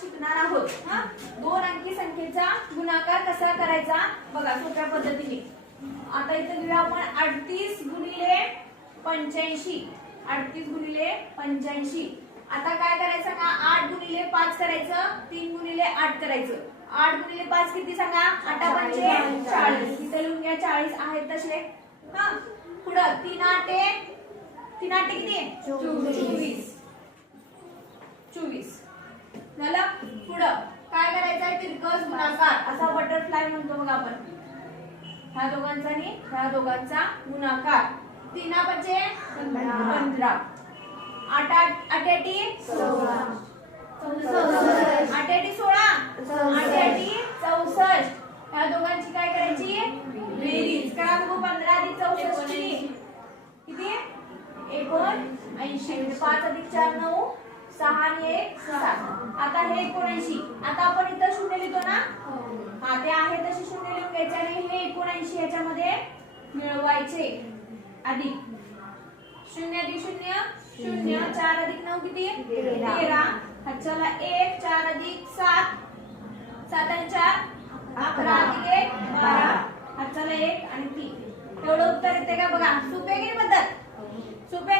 शिकणार आहोत। हा, 2 अंकी संख्येचा गुणाकार कसा करायचा बघा सोप्या पद्धतीने। आता इथे घेऊया आपण 38 गुणिले 85। 38 गुणिले 85। आता काय करायचं सांगा, 8 गुणिले 5 करायचं, 3 गुणिले 8 करायचं। 8 गुणिले 5 किती सांगा, 8 पंचे 40। इथे लिहून घ्या 40 आहेत तसे। हा, पुढं 3 आठे किती 24। 24 झालं। पुढं काय करायचंय, तिरकस गुणाकार, असा बटरफ्लाय म्हणतो बघा आपण। ह्या दोघांचा आणि ह्या दोघांचा गुणाकार। 3 पंचे 15। 8 8 16। 8 8 16। 8 8 64। ह्या दोघांची काय करायची बेरीज करा बघू। 15 अधिक 64 किती 79। 5 अधिक 4 9, 6 आणि 1 7। आता हे 79। आता आपण इथं शून्य लिहितो ना, हा ते आहे तसे शून्य लिहून घ्यायचे आणि हे 79 ह्याच्यामध्ये मिळवायचे। अधिक 0 अधिक 0 0, 4 अधिक 9 किती 13। चला 1, 4 अधिक 7 7 आणि 4 11 अधिक 1 12। चला 1 आणि 3 एवढं उत्तर येते का बघा। सोपे की पद्धत सोपे।